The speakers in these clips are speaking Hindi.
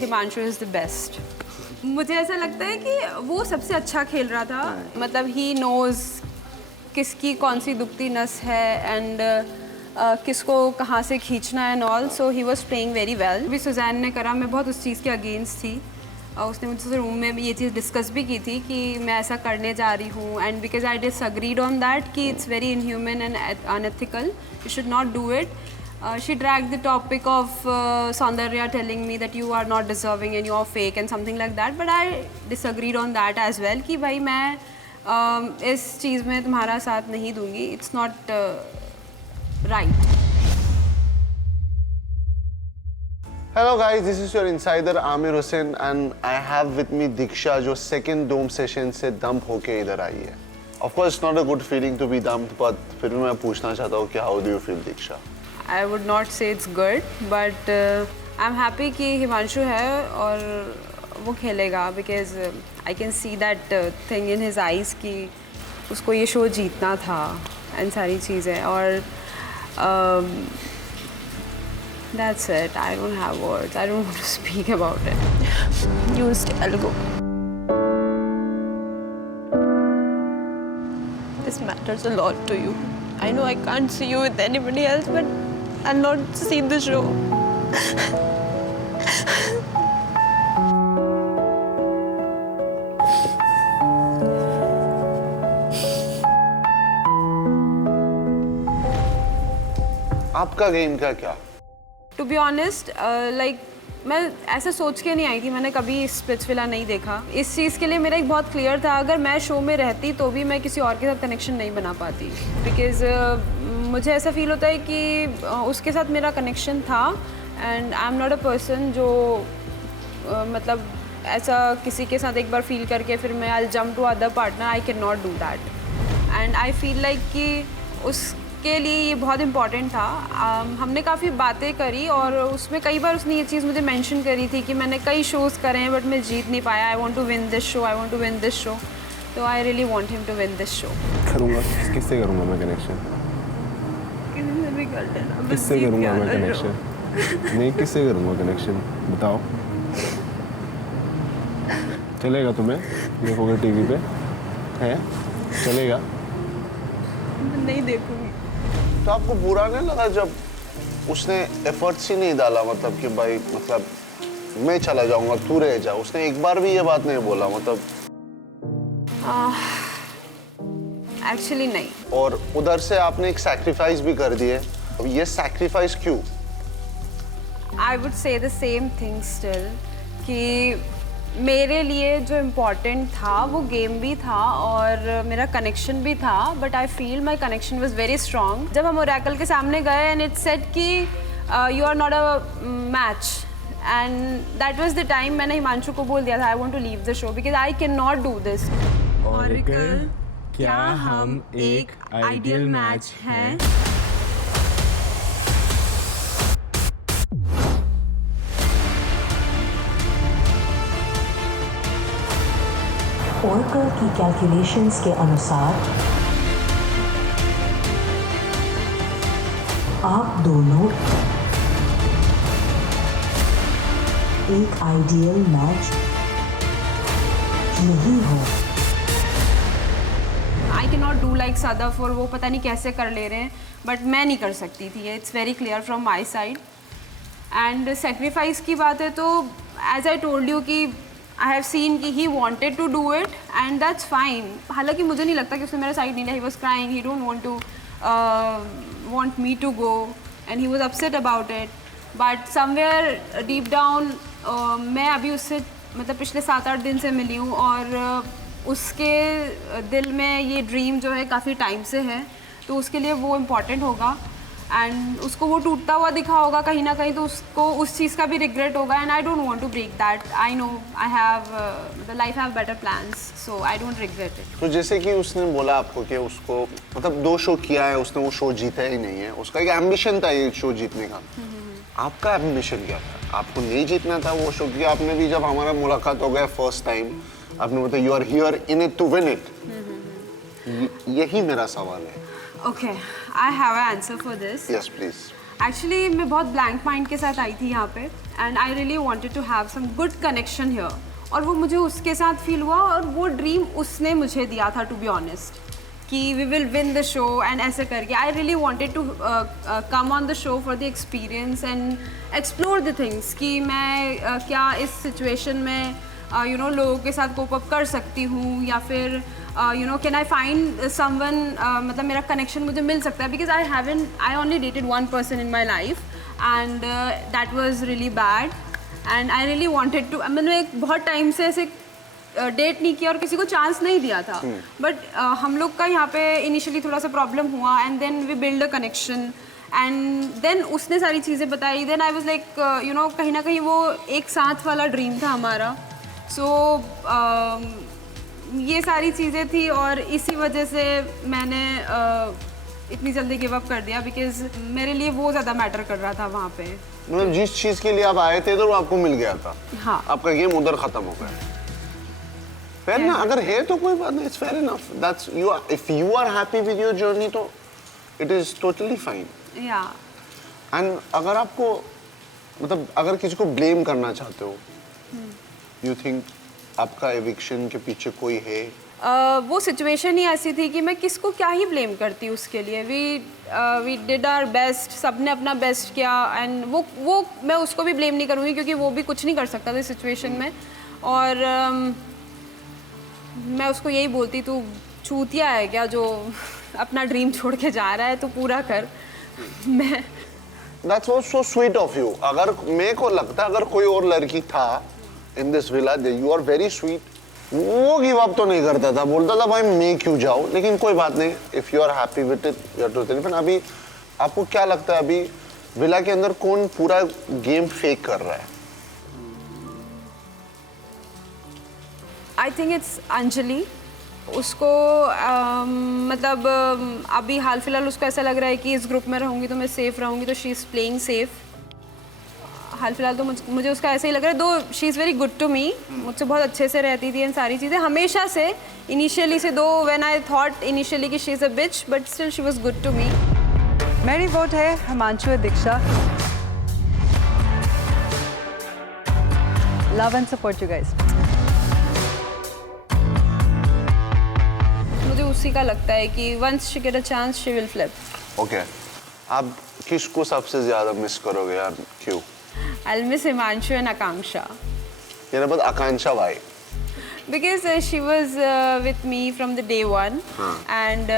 Himanshu is the best. मुझे ऐसा लगता है कि वो सबसे अच्छा खेल रहा था, मतलब ही नोज़ किसकी कौन सी दुखती नस है एंड किसको कहाँ से खींचना है and all, so he was playing very well. भी सुजैन ने करा, मैं बहुत उस चीज़ के अगेंस्ट थी। उसने मुझसे रूम में भी ये चीज़ डिस्कस भी की थी कि मैं ऐसा करने जा रही हूँ, and because I disagreed on that कि it's very inhuman and unethical, you should not do it. She dragged the topic of Saundarya telling me that you are not deserving and you are fake and something like that, but I disagreed on that as well कि भाई मैं इस चीज़ में तुम्हारा साथ नहीं दूंगी, it's not right. Hello guys, this is your insider Amir Hussain and I have with me Diksha जो second dome session से dump होके इधर आई है. Of course it's not a good feeling to be dumped, but फिर भी मैं पूछना चाहता हूँ कि how do you feel Diksha? I would not say it's good, but I'm happy कि हिमांशु है और वो खेलेगा, because I can see that thing in his eyes कि उसको ये शो जीतना था एंड सारी चीज़ें, और that's it. I don't have words. I don't want to speak about it. Used Algo. This matters a lot to you. I know I can't see you with anybody else, but I'll not see the show. आपका गेम का क्या? To be honest, like मैं ऐसा सोच के नहीं आई थी, मैंने कभी स्प्लिट्सविला नहीं देखा। इस चीज़ के लिए मेरा एक बहुत क्लियर था, अगर मैं शो में रहती तो भी मैं किसी और के साथ कनेक्शन नहीं बना पाती, बिकॉज़ मुझे ऐसा फील होता है कि उसके साथ मेरा कनेक्शन था and I am not a person जो मतलब ऐसा किसी के साथ एक बार फील करके फिर मैं I jump to other partner, I can not do that and I feel like कि उसके लिए ये बहुत इम्पॉर्टेंट था। हमने काफ़ी बातें करी और उसमें कई बार उसने ये चीज़ मुझे मेंशन करी थी कि मैंने कई शोज़ करे हैं बट मैं जीत नहीं पाया, I want to win this show, I want to win this show, तो I really want him to win this show. करूँगा, किससे करूँगा मैं कनेक्शन? किससे करूँगा मैं कनेक्शन? नहीं, किससे करूँगा कनेक्शन बताओ? चलेगा तुम्हें? देखोगे टीवी पे? है? चलेगा? नहीं देखूंगी। तो आपको बुरा नहीं लगा जब उसने एफर्ट्स ही नहीं डाला, मतलब कि भाई मतलब मैं चला जाऊंगा तू रह जा, उसने एक बार भी ये बात नहीं बोला मतलब? एक्चुअली नहीं। और उधर से आपने एक सैक्रिफाइस भी कर दिए, ये सैक्रिफाइस क्यों? I would say the same thing still कि मेरे लिए जो इम्पोर्टेंट था वो गेम भी था और मेरा कनेक्शन भी था, but I feel my connection was very strong. जब हम ओरेकल के सामने गए एंड इट सेड कि you are not a match, and that was the time मैंने हिमांशु को बोल दिया था I want to leave the show because I can not do this. Oracle, क्या हम एक आइडियल मैच हैं? ओरेकल की कैलकुलेशंस के अनुसार आप दोनों एक आइडियल मैच नहीं हो। आई can not do like Sadaf, और वो पता नहीं कैसे कर ले रहे हैं, बट मैं नहीं कर सकती थी, it's very clear from my side. And sacrifice की बात है तो एज आई टोल्ड यू कि आई हैव सीन कि he wanted to do it and that's fine. हालांकि मुझे नहीं लगता कि उसने मेरा साइड नहीं लिया, he was crying, he don't want to want me to go and he was upset about it, but somewhere deep down मैं अभी उससे मतलब पिछले 7-8 दिन से मिली हूँ और उसके दिल में ये ड्रीम जो है काफ़ी टाइम से है, तो उसके लिए वो इम्पॉर्टेंट होगा एंड उसको वो टूटता हुआ दिखा होगा कहीं ना कहीं, तो उसको उस चीज़ का भी रिग्रेट होगा and I don't want to break that. I know I have the life have better plans, so I don't regret it. तो जैसे कि उसने बोला आपको कि उसको मतलब 2 शो किया है उसने, वो शो जीता ही नहीं है, उसका एक एम्बिशन था ये शो जीतने का। आपका एम्बिशन क्या था? आपको नहीं जीतना था वो शो? क्योंकि आपने भी जब हमारा मुलाकात हो गया फर्स्ट टाइम आपने बताया you are here in it to win it. यही मेरा सवाल है। Okay, I have an answer for this. Yes please. Actually मैं बहुत ब्लैंक माइंड के साथ आई थी यहाँ पे and I really wanted to have some good connection here, और वो मुझे उसके साथ फील हुआ, और वो ड्रीम उसने मुझे दिया था टू बी ऑनेस्ट, कि we will win the show and ऐसे करके। I really wanted to come on the show for the experience and explore the things, कि मैं क्या इस सिचुएशन में यू नो लोगों के साथ कोप अप कर सकती हूँ, या फिर you know can I find someone, मतलब मेरा कनेक्शन मुझे मिल सकता है, because I only dated one person in my life and that was really bad, and I really wanted to, मैंने बहुत टाइम से ऐसे डेट नहीं किया और किसी को चांस नहीं दिया था, बट हम लोग का यहाँ पे इनिशियली थोड़ा सा प्रॉब्लम हुआ, and then we build a connection, and then उसने सारी चीज़ें बताई, then I was like you know कहीं ना कहीं वो एक साथ वाला ड्रीम था हमारा। सो ये सारी चीज़ें थी, और इसी वजह से मैंने इतनी जल्दी गिव अप कर दिया, बिकॉज मेरे लिए वो ज़्यादा मैटर कर रहा था वहाँ पे। मतलब जिस चीज़ के लिए आप आए थे तो वो आपको मिल गया था, हाँ, आपका गेम उधर खत्म हो गया। फेयर ना, अगर है तो कोई बात नहीं, it's fair enough, that's you, if you are happy with your journey तो इट इज टोटली फाइन। या एंड अगर आपको मतलब अगर किसी को ब्लेम करना चाहते हो, यू थिंक आपका एविक्शन के पीछे कोई है? वो सिचुएशन ही ऐसी थी कि मैं किसको क्या ही ब्लेम करती उसके लिए। वी डिड आवर बेस्ट, सब ने अपना बेस्ट किया, एंड वो मैं उसको भी ब्लेम नहीं करूँगी, क्योंकि वो भी कुछ नहीं कर सकता था इस सिचुएशन में। और मैं उसको यही बोलती, तू चूतिया है क्या जो अपना ड्रीम छोड़ के जा रहा है, तो पूरा कर। मैं That's so sweet of you. अगर मेरे को लगता अगर कोई और लड़की था in this villa, you are very sweet. वो गिव अप तो नहीं करता था, बोलता था भाई मैं क्यों जाऊँ, लेकिन कोई बात नहीं, if you are happy with it, you are totally fine. अभी आपको क्या लगता है अभी विला के अंदर कौन पूरा गेम फेक कर रहा है? I think it's Anjali. उसको मतलब अभी हाल फिलहाल उसको ऐसा लग रहा है कि इस ग्रुप में रहूँगी तो मैं सेफ़ रहूँगी, तो शी इज़ प्लेइंग सेफ। हाल फिलहाल तो मुझे उसका ऐसा ही लग रहा है, though she is very good to me, मुझसे बहुत अच्छे से रहती थी एंड सारी चीज़ें हमेशा से, इनिशियली से, दो व्हेन आई थॉट इनिशियली कि she is a bitch, but still she was good to me. मेरी वोट है Himanshu Diksha. Love and support you guys. मुझे उसी का लगता है कि once she get a chance she will flip. Okay, आप किसको सबसे ज्यादा मिस करोगे यार, क्यों? I miss Himanshu and Akanksha, मेरे बाद आकांक्षा भाई, because she was with me from the day one, and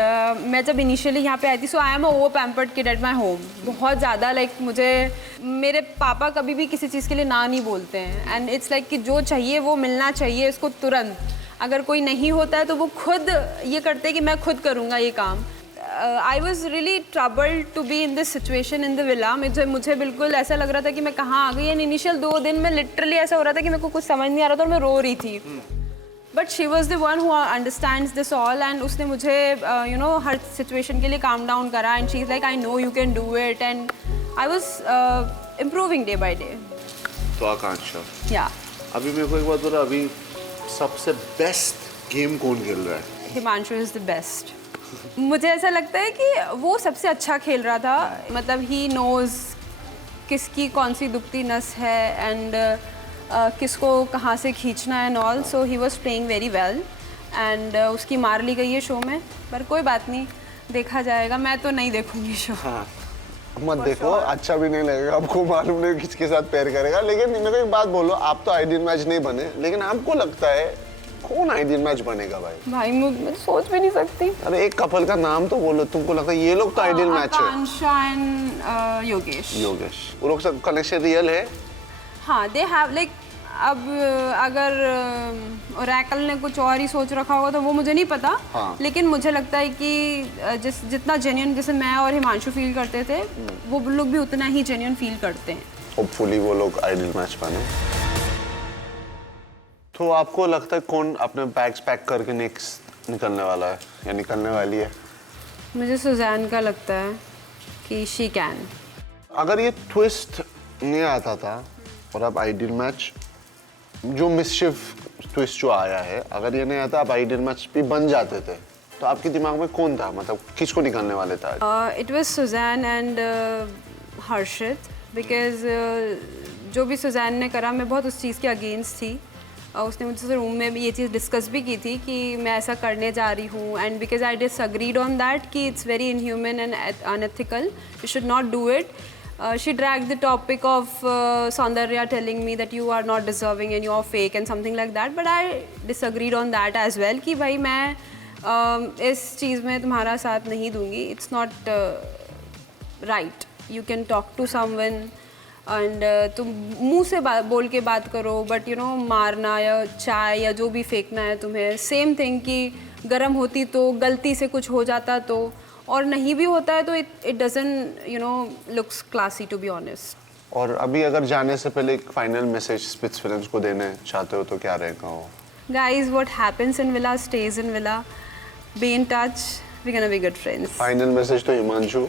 मैं जब इनिशियली यहाँ पे आई थी, so I am a over pampered kid at my home, बहुत ज़्यादा लाइक मुझे मेरे पापा कभी भी किसी चीज़ के लिए ना नहीं बोलते हैं, एंड इट्स लाइक कि जो चाहिए वो मिलना चाहिए इसको तुरंत, अगर कोई नहीं होता है तो वो खुद ये करते हैं कि मैं खुद करूँगा ये काम। I was really troubled to be in this situation in the villa. मुझे बिल्कुल ऐसा लग रहा था कि मैं कहाँ आ गई, एंड इनिशियल 2 दिन में लिटरली ऐसा हो रहा था कि मेरे को कुछ समझ नहीं आ रहा था और मैं रो रही थी, but she was the one who understands this all, and उसने मुझे यू नो हर सिचुएशन के लिए काम डाउन करा, and she is like I know you can do it, and I was improving day by day. तो आकांक्षा, या अभी मेरे को एक बात बोला, अभी सबसे बेस्ट गेम कौन खेल रहा है? Himanshu is the best. मुझे ऐसा लगता है कि वो सबसे अच्छा खेल रहा था, मतलब ही नोज़ किसकी कौन सी दुखती नस है, एंड किसको कहाँ से खींचना है and all, so he was playing very well, and उसकी मार ली गई है शो में, पर कोई बात नहीं, देखा जाएगा। मैं तो नहीं देखूंगी शो। हाँ, मत देखो, अच्छा भी नहीं लगेगा, आपको मालूम नहीं किसके साथ पैर करेगा। लेकिन मेरे को एक बात बोलो, आप तो आइडियल मैच नहीं बने, लेकिन आपको लगता है कौन आइडियल मैच बनेगा भाई? भाई मैं सोच भी नहीं सकती। अरे एक कपल का नाम तो बोलो, तुमको लगता है ये लोग तो आइडियल मैच है? आकांक्षा एंड योगेश। योगेश, वो लोग सब कनेक्शन रियल है? हाँ, दे हैव लाइक, अब अगर ओरेकल ने कुछ और ही सोच रखा होगा तो वो मुझे नहीं पता, हाँ। लेकिन मुझे लगता है कि जितना जेन्युइन जैसे मैं और हिमांशु फील करते थे, वो लोग भी उतना ही जेन्युइन फील करते हैं। होपफुली वो लोग आइडियल मैच बने। तो आपको लगता है कौन अपने बैग्स पैक करके नेक्स्ट निकलने वाला है या निकलने वाली है? मुझे सुजैन का लगता है कि शी कैन। अगर ये ट्विस्ट नहीं आता था और अब आइडियल मैच, जो मिसशिफ ट्विस्ट जो आया है, अगर ये नहीं आता आप आइडियल मैच भी बन जाते थे, तो आपके दिमाग में कौन था, मतलब किसको निकालने वाले था? It was Suzanne and Harshit, because जो भी सुजैन ने करा मैं बहुत उस चीज़ के अगेंस्ट थी। उसने मुझसे रूम में भी ये चीज़ डिस्कस भी की थी कि मैं ऐसा करने जा रही हूँ, and because I disagreed on that कि it's very inhuman and unethical, you should not do it. She dragged the topic of Saundarya telling me that you are not deserving and you are fake and something like that, but I disagreed on that as well कि भाई मैं इस चीज़ में तुम्हारा साथ नहीं दूंगी. It's not right. You can talk to someone and तुम मुंह से बोल के बात करो, but you know मारना या चाय या जो भी फेंकना है तुम्हें, same thing कि गर्म होती तो गलती से कुछ हो जाता तो, और नहीं भी होता है तो it doesn't you know looks classy to be honest. और अभी अगर जाने से पहले एक फाइनल मैसेज स्पिट्स फिल्म्स को देना चाहते हो तो क्या रहेगा वो? Guys, what happens in Villa stays in Villa. Be in touch. We're gonna be good friends. Final message तो हिमांशु,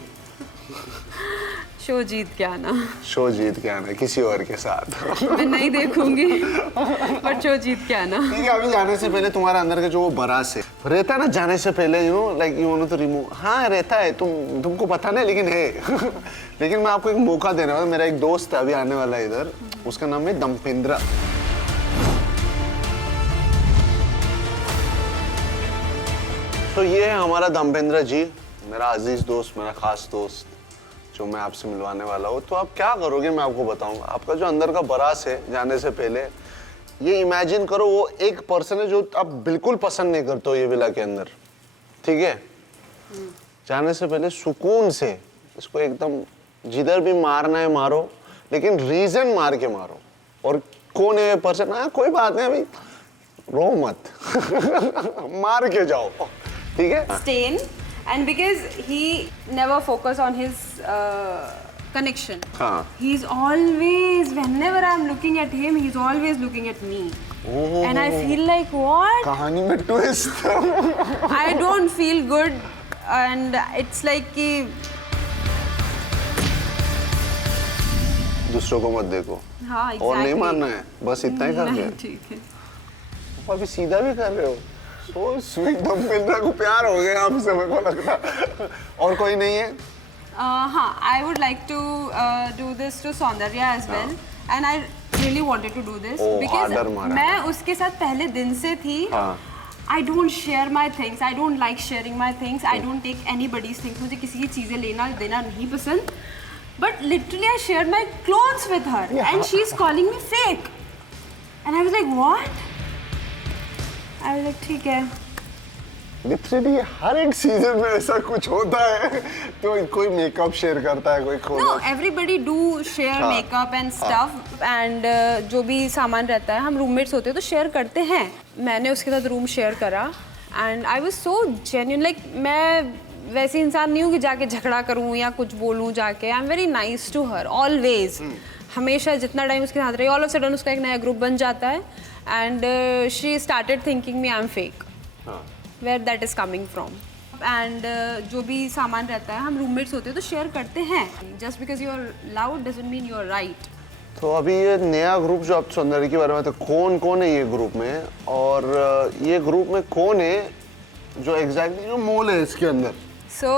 शो जीत के आना. शो जीत के आना किसी और के साथ. मैं नहीं देखूंगी पर शो जीत के आना. ठीक है, अभी जाने से पहले तुम्हारा अंदर का जो वो बरास है रहता है ना, जाने से पहले you know like you want to remove, हाँ रहता है, तुमको पता नहीं लेकिन है. लेकिन मैं आपको एक मौका देने वाला. मेरा एक दोस्त है अभी आने वाला है इधर, उसका नाम है दमपेंद्र. तो ये है हमारा दमपेंद्र जी, मेरा अजीज दोस्त, मेरा खास दोस्त जो मैं आपसे मिलवाने वाला हूँ. तो आप क्या करोगे मैं आपको बताऊंगा. आपका जो अंदर का बरास है जाने से पहले, ये इमेजिन करो वो एक पर्सन है जो आप बिल्कुल पसंद नहीं करते हो ये विला के अंदर, ठीक है. जाने से पहले सुकून से इसको एकदम जिधर भी मारना है मारो, लेकिन रीजन मार के मारो. और कौन है ये पर्सन, हाँ कोई बात नहीं, अभी रो मत मार के जाओ, ठीक है. Stain, and because he never focus on his connection. हाँ. He's always, whenever I'm looking at him, he's always looking at me. And I feel like what? कहानी में twist. I don't feel good, and it's like कि दूसरों को मत देखो. हाँ exactly. और नहीं मारना है, बस इतना ही कर रहे नहीं, हैं. ठीक है. अभी सीधा भी कर रहे हो. So sweet, दमपेंद्र को प्यार हो गया आपसे मेरे को लगता. और कोई नहीं है? हाँ, I would like to do this to Saundarya as well, and I really wanted to do this because harder मारा. मैं उसके साथ पहले दिन से थी. I don't share my things. I don't like sharing my things. I don't take anybody's things. मुझे किसी की चीजें लेना देना नहीं पसंद. But literally, I shared my clothes with her, and she's calling me fake. And I was like, what? I was like, ठीक है. लिटरली हर एक सीजन में ऐसा कुछ होता है. तो कोई मेकअप शेयर करता है, कोई खोल. No, everybody do share makeup and stuff, and जो भी सामान रहता है, हम रूममेट्स होते हैं तो शेयर करते हैं. मैंने उसके साथ रूम शेयर करा, and I was so genuine. Like मैं वैसी इंसान नहीं हूँ कि जाके झगड़ा करूँ या कुछ बोलूँ जाके. I am very nice to her always. हमेशा जितना टाइम उसके साथ रही, ऑल ऑफ सडन उसका एक नया ग्रुप बन जाता है, and she started thinking me I am fake. Where that is coming from. And जो भी सामान रहता है, हम रूममेट्स होते हैं तो शेयर करते हैं. Just because you are loud doesn't mean you are right. तो अभी ये नया ग्रुप जो आप सौंदर्य के बारे में, तो कौन कौन है ये ग्रुप में, और ये ग्रुप में कौन है जो एग्जैक्टली जो मोल है इसके अंदर? सो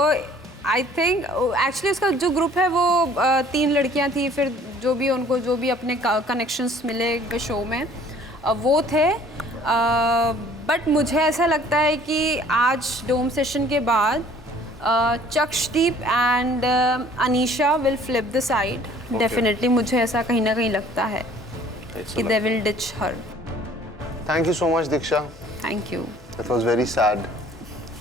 आई थिंक एक्चुअली उसका जो ग्रुप है वो 3 लड़कियां थी. फिर जो भी उनको जो भी अपने कनेक्शंस मिले शो में वो थे. बट मुझे ऐसा लगता है कि आज डोम सेशन के बाद Chakshdeep and Anisha will flip the side. Definitely मुझे ऐसा कहीं ना कहीं लगता है कि they will ditch her. Thank you so much Diksha. Thank you. It was very sad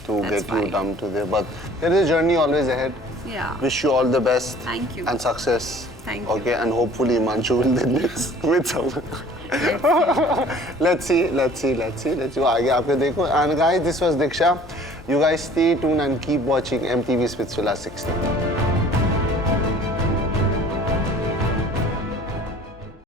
to That's get you fine. down to there, but there is a journey always ahead. Yeah. Wish you all the best. Thank you. And success. Thank you. Okay, and hopefully Himanshu will do this with someone. Let's see. वो आगे आपके देखो. And guys, this was Diksha. You guys stay tuned and keep watching MTV Spitsvilla 16.